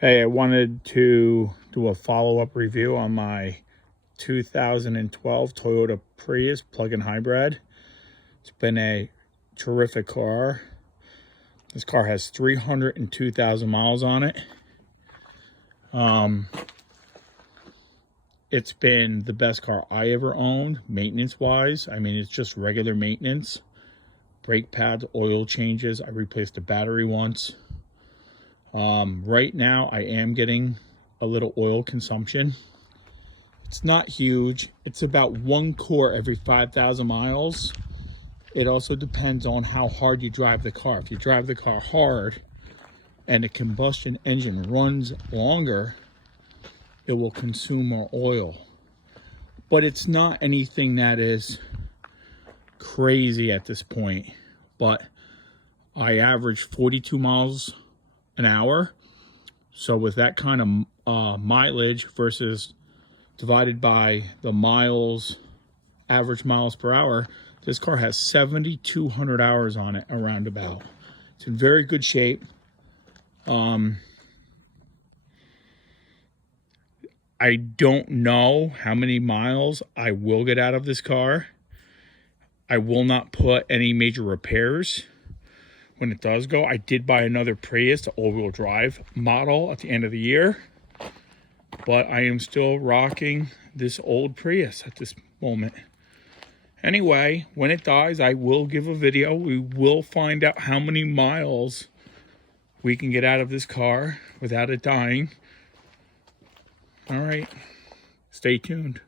Hey, I wanted to do a follow-up review on my 2012 Toyota Prius plug-in hybrid. It's been a terrific car. This car has 302,000 miles on it. It's been the best car I ever owned, maintenance-wise. I mean, it's just regular maintenance. Brake pads, oil changes. I replaced the battery once. Right now I am getting a little oil consumption. It's not huge. It's about 1 quart every 5,000 miles. It also depends on how hard you drive the car. If you drive the car hard and the combustion engine runs longer, it will consume more oil. But it's not anything that is crazy at this point. But I average 42 miles an hour. So with that kind of mileage versus divided by the average miles per hour, this car has 7,200 hours on it, around about. It's in very good shape. I don't know how many miles I will get out of this car. I will not put any major repairs when it does go. I did buy another Prius, the all-wheel drive model, at the end of the year. But I am still rocking this old Prius at this moment. Anyway, when it dies, I will give a video. We will find out how many miles we can get out of this car without it dying. All right, stay tuned.